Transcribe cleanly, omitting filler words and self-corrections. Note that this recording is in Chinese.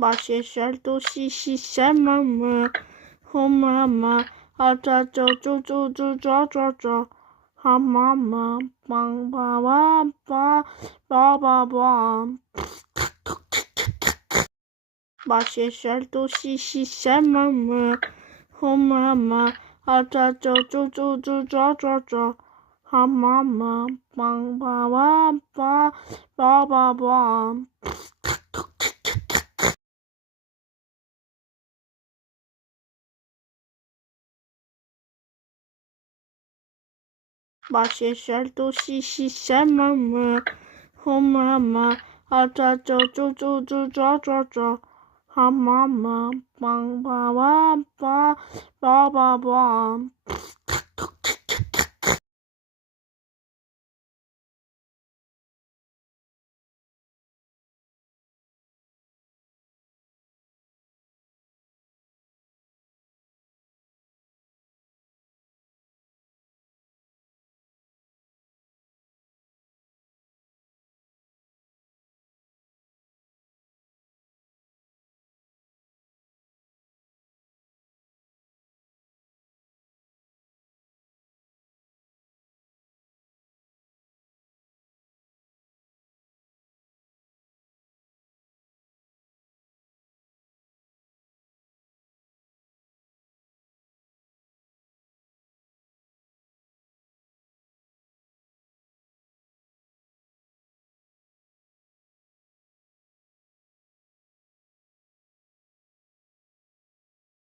把些事都细细什么么，红妈妈，啊抓抓抓抓抓抓抓抓，好妈妈，棒棒棒棒棒棒棒，把些事都细细什么么，红妈妈，啊抓抓抓抓抓抓抓抓，好妈妈，棒棒棒棒棒棒棒。把些事都细细什么么，红妈妈，啊抓抓抓抓抓抓抓抓，好妈妈，棒棒棒棒棒棒棒。